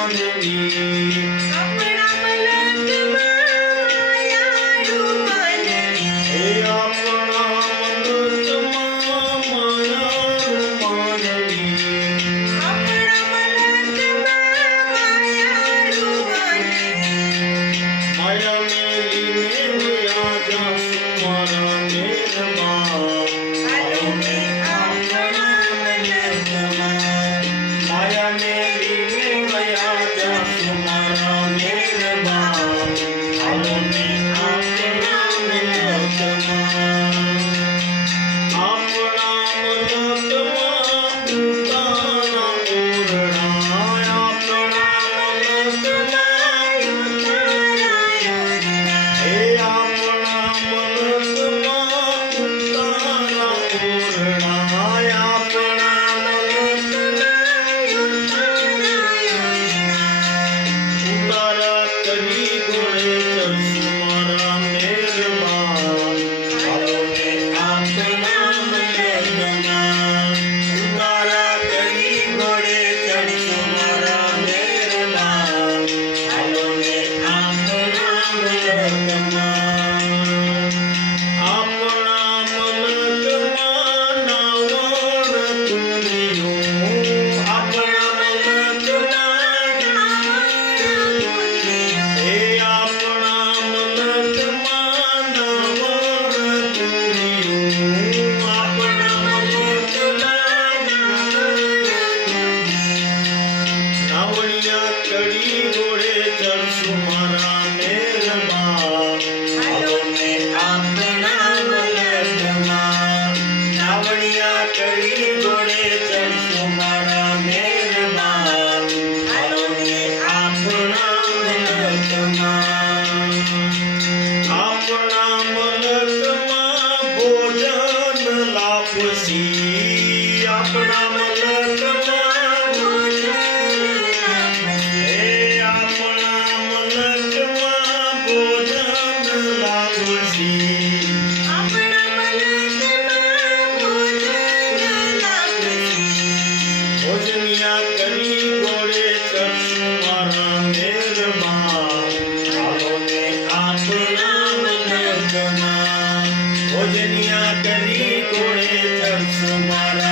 harmony. was he? भोजनिया करी कोड़े चक्षु मारा